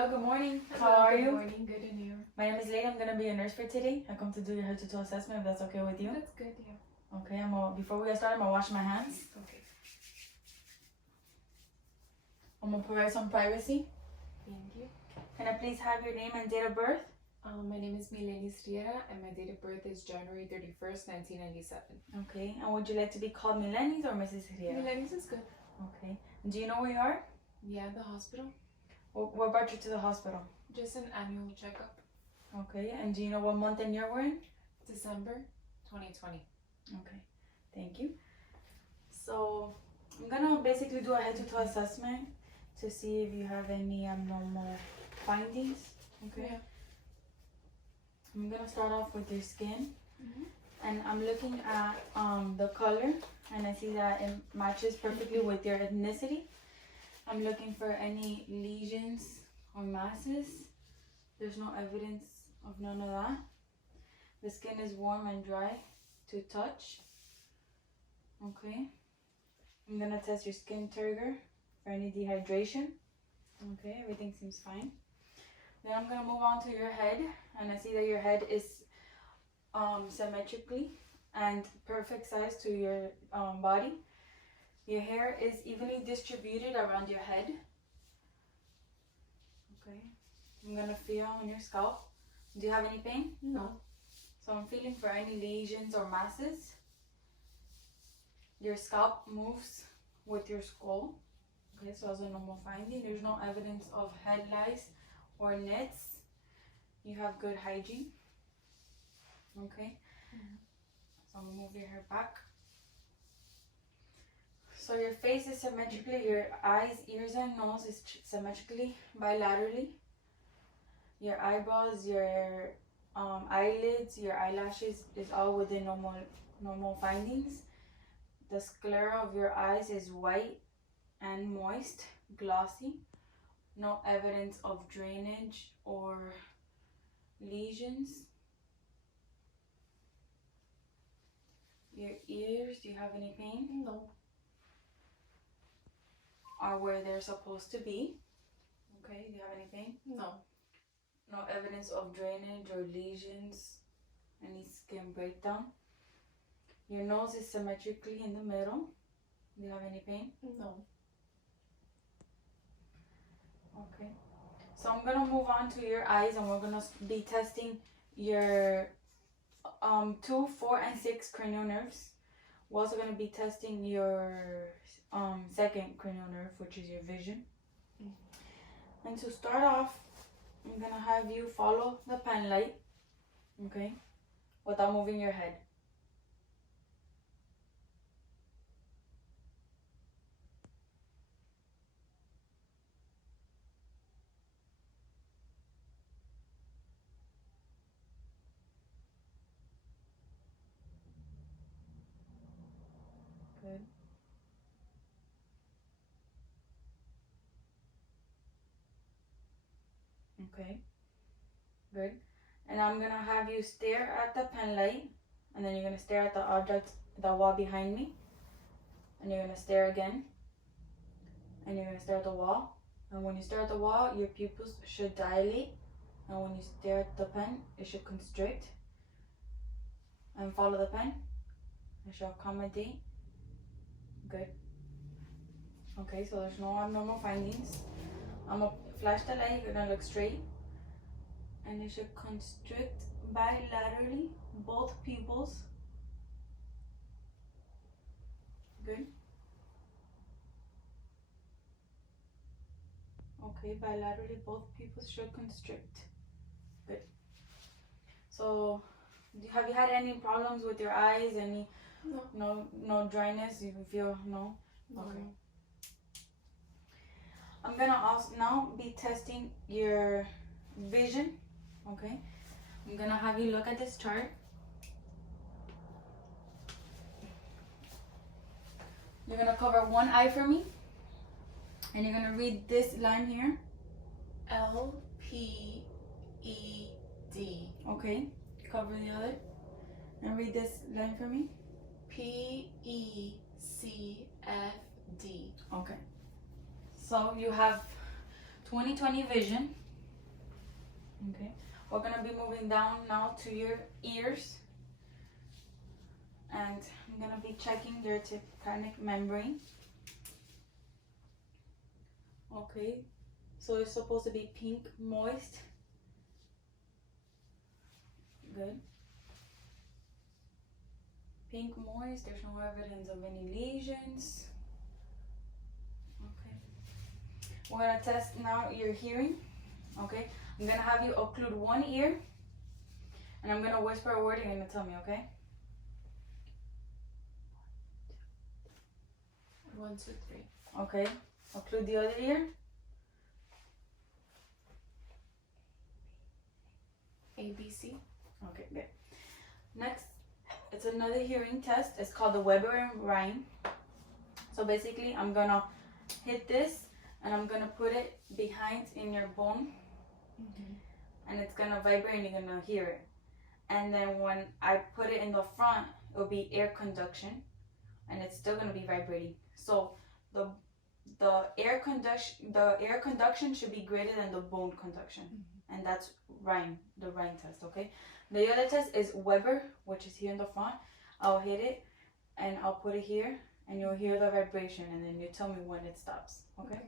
Hello, good morning. Hello, How are good you? morning, good and you? My name is Leidy. I'm gonna be a nurse for today. I come to do your head to toe assessment if that's okay with you. That's good, yeah. Okay, before we get started, I'm gonna wash my hands. Okay. I'm gonna provide some privacy. Thank you. Can I please have your name and date of birth? My name is Mileni Striera and my date of birth is January 31st, 1997. Okay, and would you like to be called Milenis or Mrs. Riera? Mileni's is good. Okay. Do you know where you are? Yeah, the hospital. What brought you to the hospital? Just an annual checkup. Okay, and do you know what month and year we're in? December 2020. Okay, thank you. So, I'm gonna basically do a head to toe assessment to see if you have any abnormal findings. Okay. Yeah. I'm gonna start off with your skin, Mm-hmm. and I'm looking at the color, and I see that it matches perfectly with your ethnicity. I'm looking for any lesions or masses. There's no evidence of none of that. The skin is warm and dry to touch. Okay. I'm gonna test your skin turgor for any dehydration. Okay, everything seems fine. Then I'm gonna move on to your head, and I see that your head is symmetrically and perfect size to your body. Your hair is evenly distributed around your head. Okay, I'm gonna feel on your scalp. Do you have any pain? No. So I'm feeling for any lesions or masses. Your scalp moves with your skull. Okay, so as a normal finding, there's no evidence of head lice or nits. You have good hygiene. Okay. Mm-hmm. So I'm gonna move your hair back. So your face is symmetrically, your eyes, ears, and nose is symmetrically bilaterally. Your eyebrows, your eyelids, your eyelashes is all within normal findings. The sclera of your eyes is white and moist, glossy. No evidence of drainage or lesions. Your ears, do you have any pain? No. Are where they're supposed to be. Okay, do you have any pain? No. No evidence of drainage or lesions, any skin breakdown. Your nose is symmetrically in the middle. Do you have any pain? No. Okay. So I'm gonna move on to your eyes, and we're gonna be testing your 2, 4, and 6 cranial nerves. We're also gonna be testing your second cranial nerve, which is your vision. Mm-hmm. And to start off, I'm gonna have you follow the pen light, okay, without moving your head. Good. Okay. Good. And I'm gonna have you stare at the pen light, and then you're gonna stare at the object, the wall behind me, and you're gonna stare again, and you're gonna stare at the wall. And when you stare at the wall, your pupils should dilate, and when you stare at the pen, it should constrict. And follow the pen. It should accommodate. Good. Okay, so there's no abnormal findings. I'm gonna flash the light. You're gonna look straight, and it should constrict bilaterally both pupils. Good. Okay, bilaterally both pupils should constrict. Good. So, have you had any problems with your eyes? Any? No. No dryness. You feel no? No. Okay. I'm gonna also now be testing your vision. Okay. I'm gonna have you look at this chart. You're gonna cover one eye for me, and you're gonna read this line here. LPED. Okay. Cover the other, and read this line for me. PECFD. Okay. So you have 20/20 vision. Okay, we're gonna be moving down now to your ears, and I'm gonna be checking your tympanic membrane. Okay, so it's supposed to be pink, moist. Good. Pink, moist. There's no evidence of any lesions. Okay. We're gonna test now your hearing. Okay. I'm gonna have you occlude one ear, and I'm gonna whisper a word. You're gonna tell me, okay? 1, 2, 3. Okay. Occlude the other ear. ABC. Okay, good. Next, it's another hearing test. It's called the Weber and Rhine. So basically, I'm gonna hit this, and I'm gonna put it behind in your bone, and it's gonna vibrate, and you're gonna hear it. And then when I put it in the front, it'll be air conduction, and it's still gonna be vibrating. So the air conduction should be greater than the bone conduction, and that's Rhine, the Rhine test. Okay. The other test is Weber, which is here in the front. I'll hit it, and I'll put it here, and you'll hear the vibration, and then you tell me when it stops. Okay.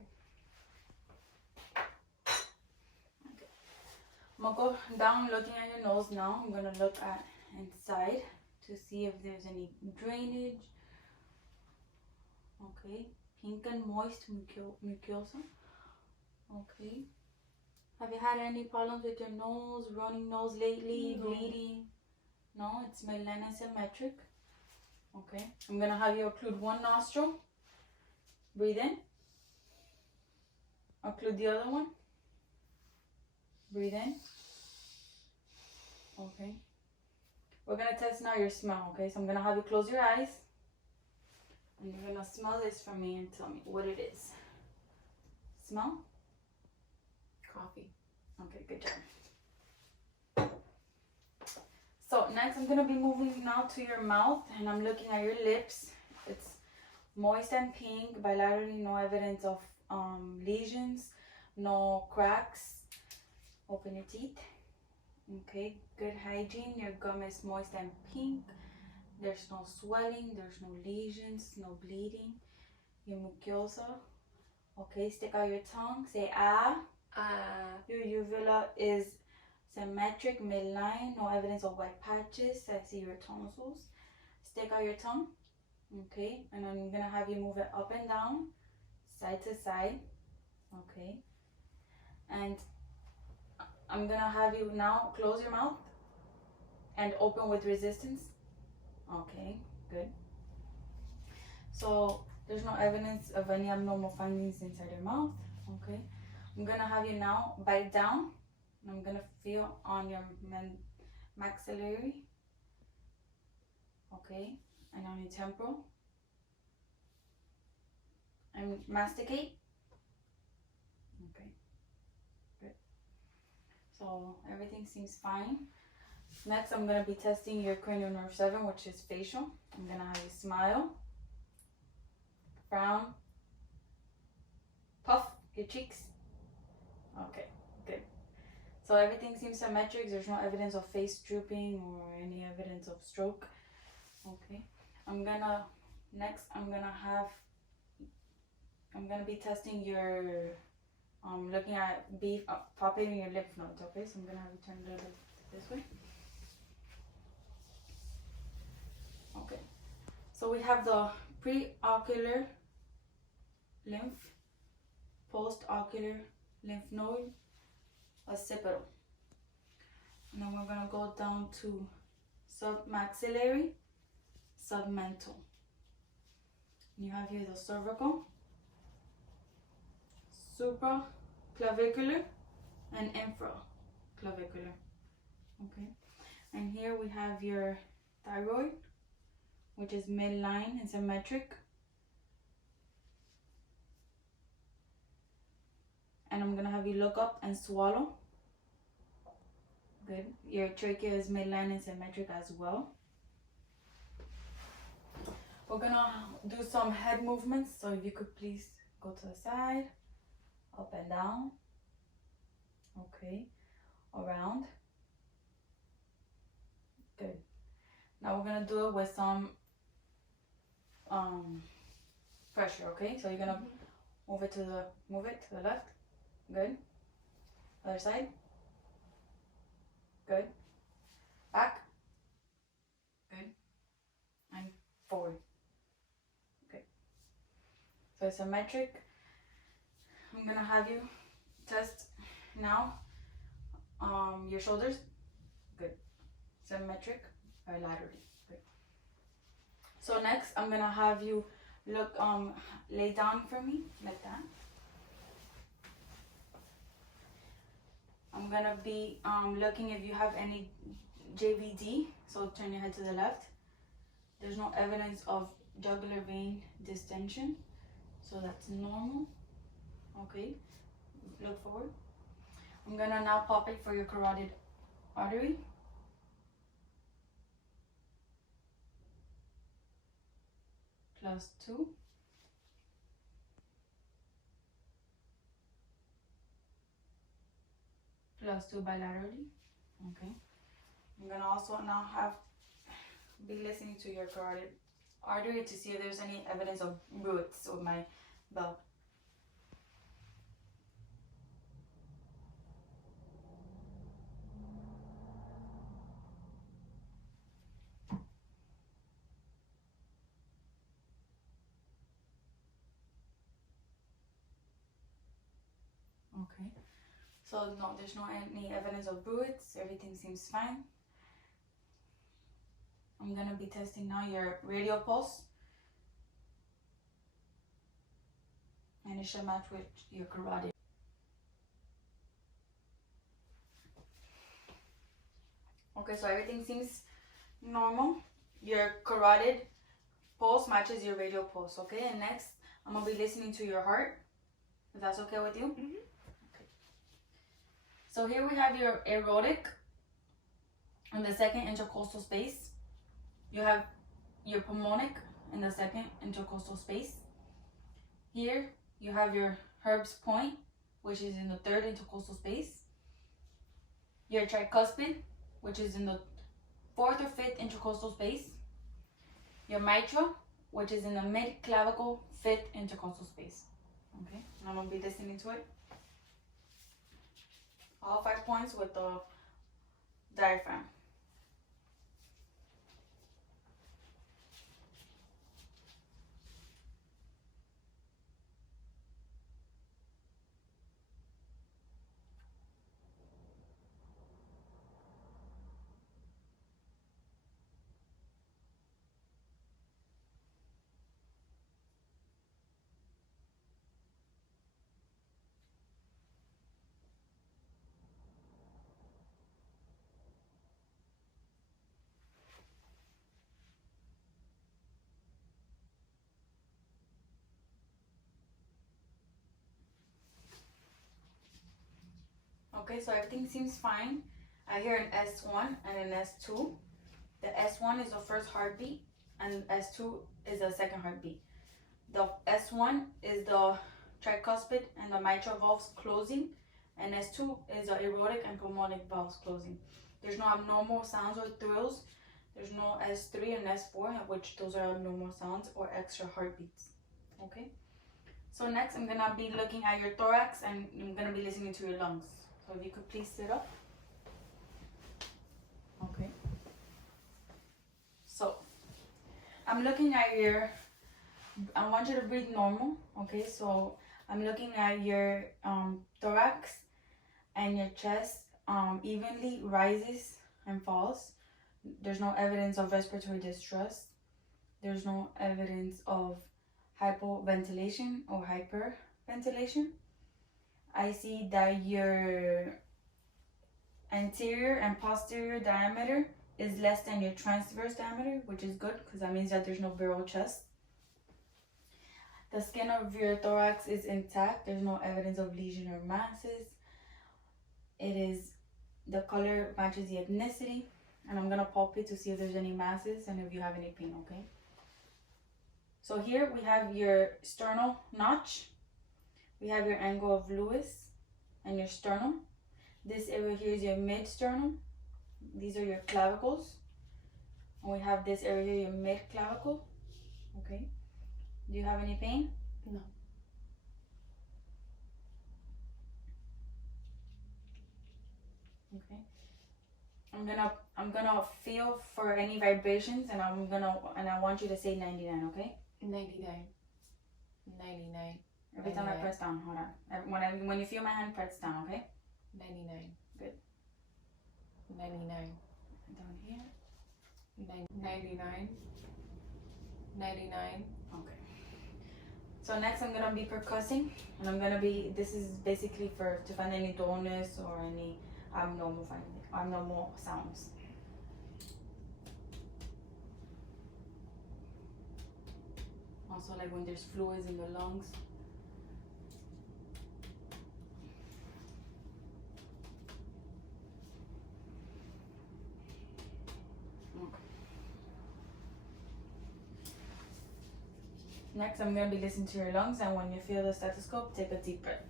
I'm gonna go down looking at your nose now. I'm gonna look at inside to see if there's any drainage. Okay, pink and moist mucosa. Okay. Have you had any problems with your nose, running nose lately, No. bleeding? No, it's mild and symmetric. Okay, I'm gonna have you occlude one nostril. Breathe in. Occlude the other one. Breathe in. Okay. We're gonna test now your smell, okay? So I'm gonna have you close your eyes, and you're gonna smell this for me and tell me what it is. Smell? Coffee. Okay, good job. So next I'm gonna be moving now to your mouth, and I'm looking at your lips. It's moist and pink, bilaterally, no evidence of lesions, no cracks. Open your teeth. Okay, good hygiene. Your gum is moist and pink. There's no swelling, there's no lesions, no bleeding. Your mucosa. Okay, stick out your tongue. Say ah. Your uvula is symmetric, midline, no evidence of white patches. I see your tonsils. Stick out your tongue. Okay, and I'm gonna have you move it up and down, side to side. Okay, and I'm gonna have you now close your mouth and open with resistance. Okay, good. So there's no evidence of any abnormal findings inside your mouth. Okay, I'm gonna have you now bite down, and I'm gonna feel on your maxillary. Okay, and on your temporal. And masticate. Okay, good. So everything seems fine. Next, I'm gonna be testing your cranial nerve 7, which is facial. I'm gonna have you smile, frown, puff your cheeks. Okay, good. So everything seems symmetric. There's no evidence of face drooping or any evidence of stroke. Okay, next I'm gonna be testing your looking at palpating your lymph nodes. Okay, so I'm gonna have you turn a little bit this way. Okay, so we have the preocular lymph, postocular lymph node, occipital, and then we're gonna go down to submaxillary, submental. You have here the cervical, supraclavicular, and infraclavicular. Okay, and here we have your thyroid, which is midline and symmetric, and I'm gonna have you look up and swallow. Good. Your trachea is midline and symmetric as well. We're gonna do some head movements, so if you could please go to the side, up and down. Okay. around. Good. Now we're gonna do it with some pressure, okay? So you're gonna move it to the left. Good. Other side. Good. Back. Good. And forward. Okay. So it's symmetric. I'm gonna have you test now your shoulders. Good. Symmetric bilaterally. Good. So next I'm gonna have you look lay down for me like that. I'm gonna be looking if you have any JVD, so turn your head to the left. There's no evidence of jugular vein distension, so that's normal. Okay, look forward. I'm gonna now palpate for your carotid artery. +2. +2 bilaterally. Okay. I'm gonna also now be listening to your carotid artery to see if there's any evidence of roots with my belt. Okay. So no, there's no any evidence of roots. Everything seems fine. I'm gonna be testing now your radial pulse. And it should match with your carotid. Okay, so everything seems normal. Your carotid pulse matches your radial pulse, okay? And next, I'm gonna be listening to your heart, if that's okay with you. Okay. So here we have your aortic in the second intercostal space. You have your pulmonic in the second intercostal space. Here you have your Herb's point, which is in the third intercostal space. Your tricuspid, which is in the fourth or fifth intercostal space. Your mitral, which is in the mid-clavicle fifth intercostal space. Okay, and I'm gonna be listening to it. All 5 points with the diaphragm. Okay, so everything seems fine. I hear an S1 and an S2. The S1 is the first heartbeat and S2 is the second heartbeat. The S1 is the tricuspid and the mitral valves closing, and S2 is the aortic and pulmonic valves closing. There's no abnormal sounds or thrills. There's no S3 and S4, which those are abnormal sounds or extra heartbeats. Okay? So next I'm gonna be looking at your thorax and I'm gonna be listening to your lungs. So if you could please sit up. Okay. So I'm looking at I want you to breathe normal. Okay, so I'm looking at your thorax, and your chest evenly rises and falls. There's no evidence of respiratory distress. There's no evidence of hypoventilation or hyperventilation. I see that your anterior and posterior diameter is less than your transverse diameter, which is good because that means that there's no viral chest. The skin of your thorax is intact. There's no evidence of lesion or masses. The color matches the ethnicity, and I'm gonna palpate to see if there's any masses and if you have any pain, okay? So here we have your sternal notch. We have your angle of Lewis and your sternum. This area here is your mid-sternum. These are your clavicles. And we have this area here, your mid-clavicle. Okay. Do you have any pain? No. Okay. I'm gonna feel for any vibrations, and I want you to say 99. Okay. 99. 99. Every time I press down, hold on. When you feel my hand, press down. Okay. 99. Good. 99. Down here. 99. 99. Okay. So next I'm gonna be percussing, and this is basically to find any dullness or any abnormal sounds. Also, like when there's fluids in the lungs. Next, I'm going to be listening to your lungs, and when you feel the stethoscope, take a deep breath.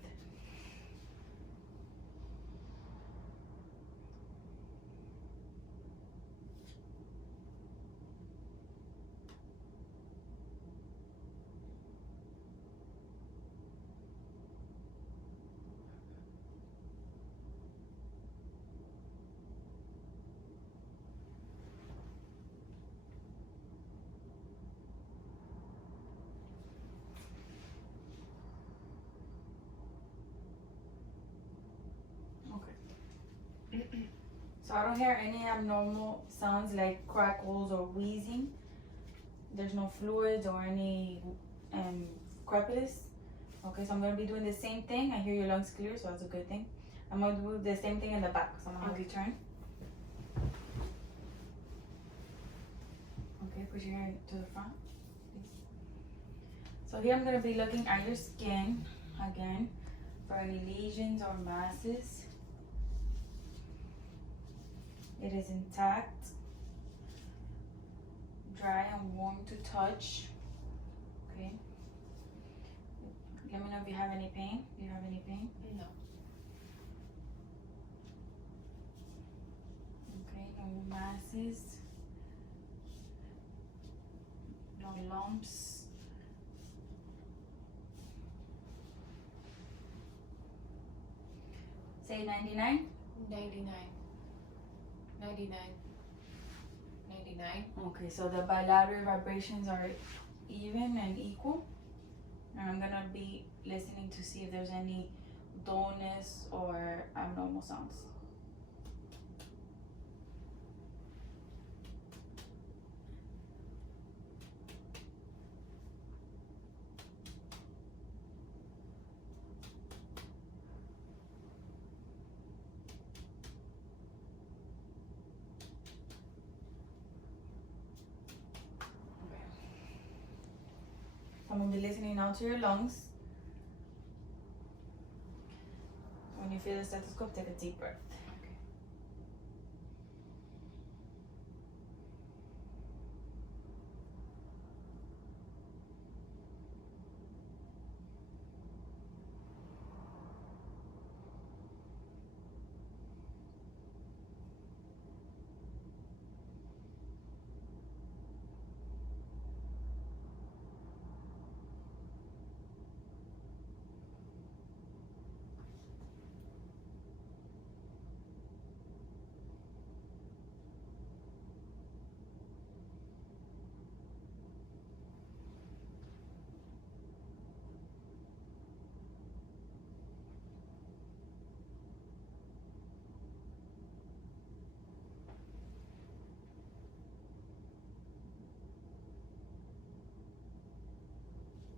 So I don't hear any abnormal sounds like crackles or wheezing. There's no fluids or any crepitus. Okay, so I'm going to be doing the same thing. I hear your lungs clear, so that's a good thing. I'm going to do the same thing in the back. So I'm going to have you turn. Okay, put your hand to the front, please. So here I'm going to be looking at your skin again for any lesions or masses. It is intact, dry and warm to touch. Okay. Let me know if you have any pain. Do you have any pain? No. Okay, no masses, no lumps. Say 99. 99. 99. 99. Okay, so the bilateral vibrations are even and equal. And I'm gonna be listening to see if there's any dullness or abnormal sounds. I'm going to be listening now to your lungs. When you feel the stethoscope, take a deep breath. Okay.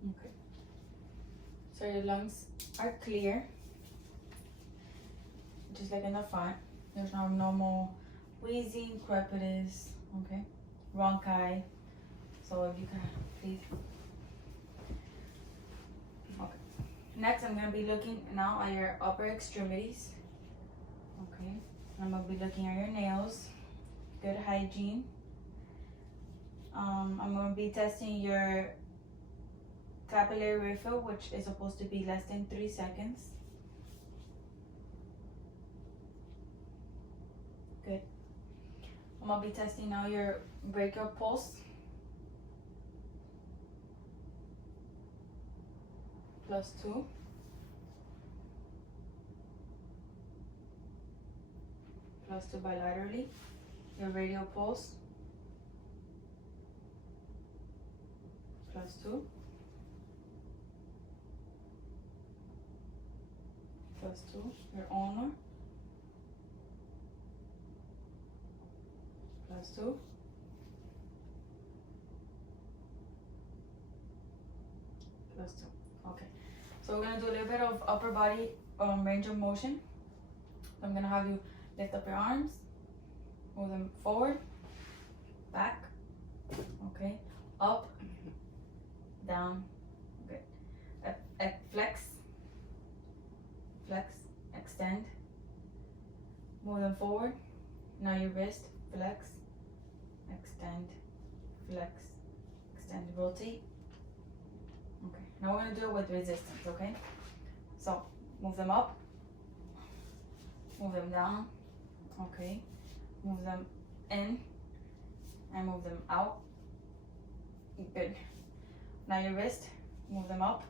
Okay. So your lungs are clear, just like in the front. There's no abnormal wheezing, crepitus, okay, bronchi. So if you can, please. Okay. Next, I'm gonna be looking now at your upper extremities. Okay. I'm gonna be looking at your nails. Good hygiene. I'm gonna be testing your capillary refill, which is supposed to be less than 3 seconds. I'm gonna be testing now your brachial pulse. +2. +2 bilaterally. Your radial pulse. +2. +2. Your ulnar. +2. +2. Okay. So we're gonna do a little bit of upper body range of motion. I'm gonna have you lift up your arms, move them forward, back, okay, up, down, good. Flex, flex, extend, move them forward. Now your wrist, flex, extend, flex, extend, rotate. Okay, now we're gonna do it with resistance, okay? So move them up, move them down, okay, move them in and move them out. Good. Now your wrist, move them up,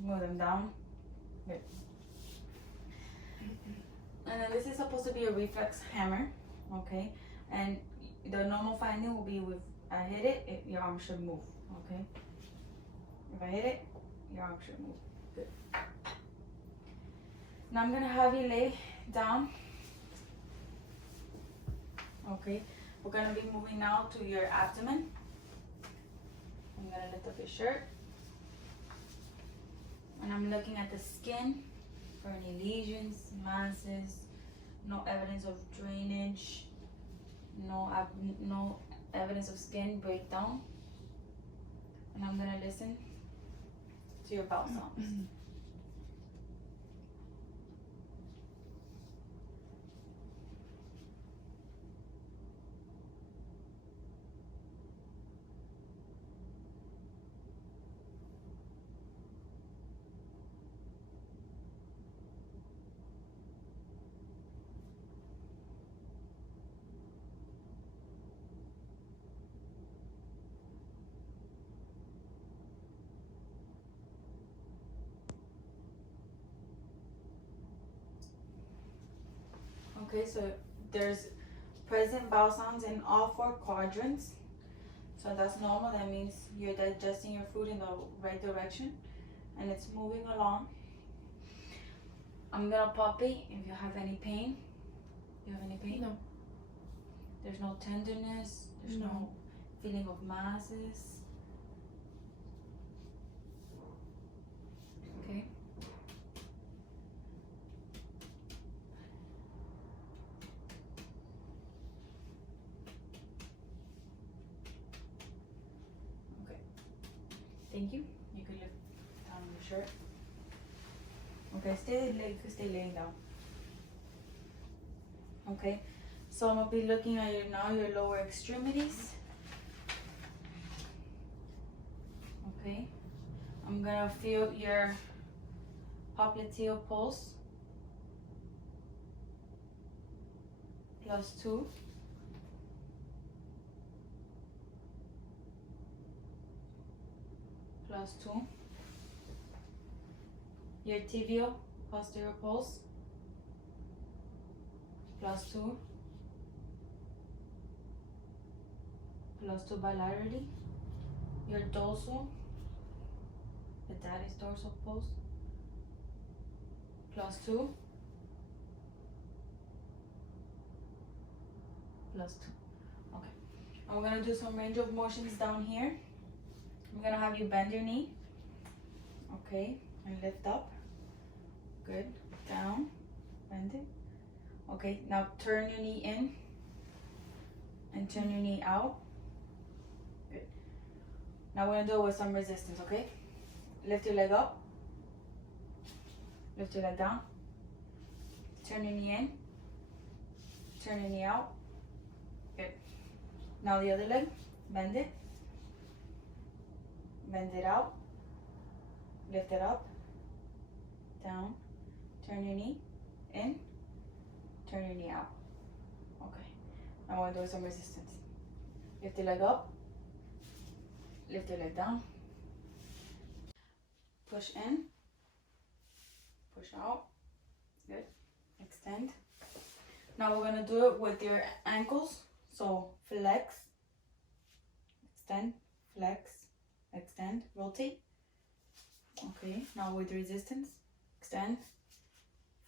move them down. Good. And then this is supposed to be a reflex hammer, okay? And the normal finding will be with I hit it, your arm should move, okay? If I hit it, your arm should move. Good. Now I'm gonna have you lay down. Okay, we're gonna be moving now to your abdomen. I'm gonna lift up your shirt. And I'm looking at the skin for any lesions, masses, no evidence of drainage, no evidence of skin breakdown. And I'm gonna listen to your bowel sounds. Okay, so there's present bowel sounds in all 4 quadrants. So that's normal. That means you're digesting your food in the right direction and it's moving along. I'm gonna palpate if you have any pain. You have any pain? No. There's no tenderness. There's no feeling of masses. Okay. Thank you. You can lift down your shirt. Okay, stay laying down. Okay, so I'm gonna be looking at your lower extremities. Okay, I'm gonna feel your popliteal pulse. +2. +2. Your tibial posterior pulse. +2. +2 bilaterally. Your dorsal, patellis dorsal pulse. +2. +2. Okay. I'm gonna do some range of motions down here. I'm gonna have you bend your knee. Okay, and lift up. Good. Down. Bend it. Okay, now turn your knee in and turn your knee out. Good. Now we're gonna do it with some resistance, okay? Lift your leg up. Lift your leg down. Turn your knee in. Turn your knee out. Good. Now the other leg. Bend it. Bend it out. Lift it up. Down. Turn your knee in. Turn your knee out. Okay. I want to do some resistance. Lift your leg up. Lift your leg down. Push in. Push out. Good. Extend. Now we're going to do it with your ankles. So flex. Extend. Flex. Extend. Rotate. Okay. Now with resistance. Extend.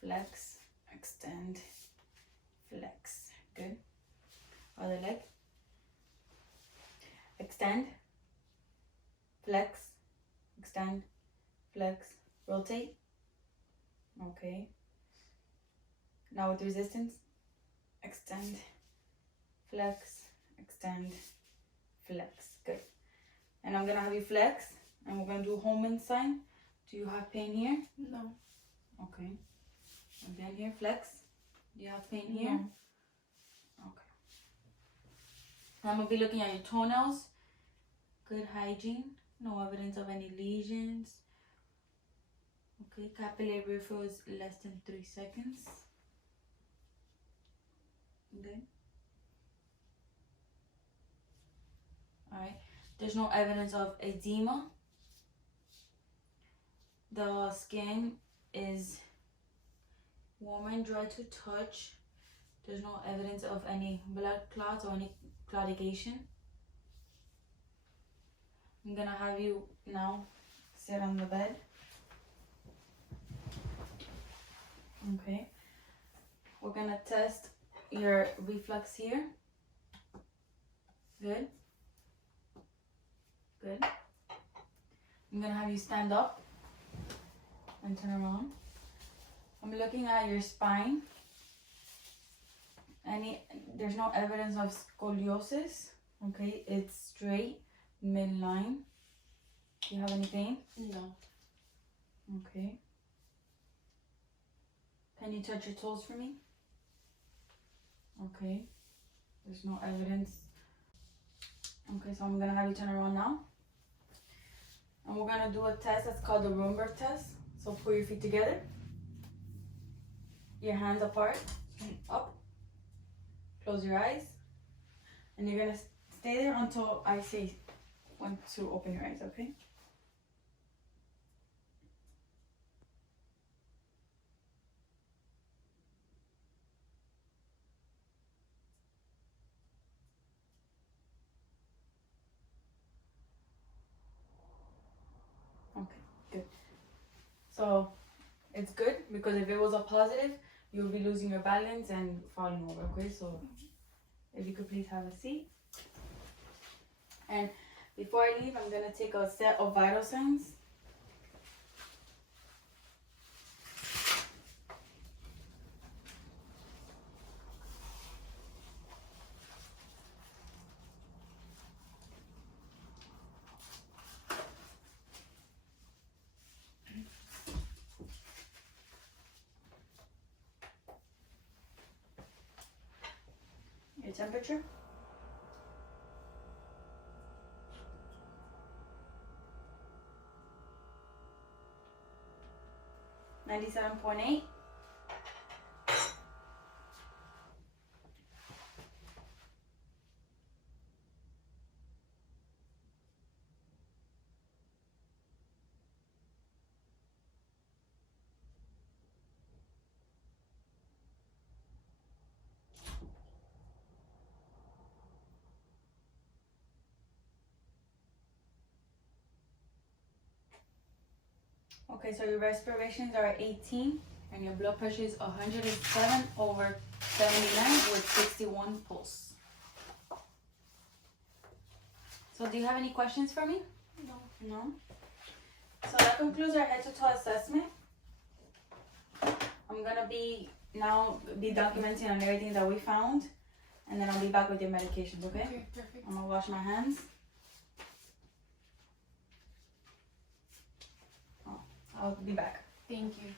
Flex. Extend. Flex. Good. Other leg. Extend. Flex. Extend. Flex. Rotate. Okay. Now with resistance. Extend. Flex. Extend. Flex. Good. And I'm going to have you flex. And we're going to do Holman sign. Do you have pain here? No. Okay. Again here, flex. Do you have pain here? No. Okay. I'm going to be looking at your toenails. Good hygiene. No evidence of any lesions. Okay, capillary refill is less than 3 seconds. Good. Alright. There's no evidence of edema. The skin is warm and dry to touch. There's no evidence of any blood clots or any claudication. I'm gonna have you now sit on the bed. Okay. We're gonna test your reflux here. Good. Good. I'm gonna have you stand up and turn around. I'm looking at your spine. There's no evidence of scoliosis. Okay, it's straight, midline. Do you have any pain? No. Okay. Can you touch your toes for me? Okay. There's no evidence. Okay, so I'm gonna have you turn around now. And we're gonna do a test that's called the Rumberg test. So pull your feet together. Your hands apart and up. Close your eyes. And you're gonna stay there until I say when to open your eyes, okay? Okay, good. So it's good because if it was a positive, you'll be losing your balance and falling over, okay? So if you could please have a seat. And before I leave, I'm gonna take a set of vital signs. Your temperature. $97.8. Okay, so your respirations are 18 and your blood pressure is 107/79 with 61 pulse. So do you have any questions for me? No. No? So that concludes our head-to-toe assessment. I'm gonna be documenting on everything that we found, and then I'll be back with your medications, okay? Okay, perfect. I'm gonna wash my hands. I'll be back. Thank you.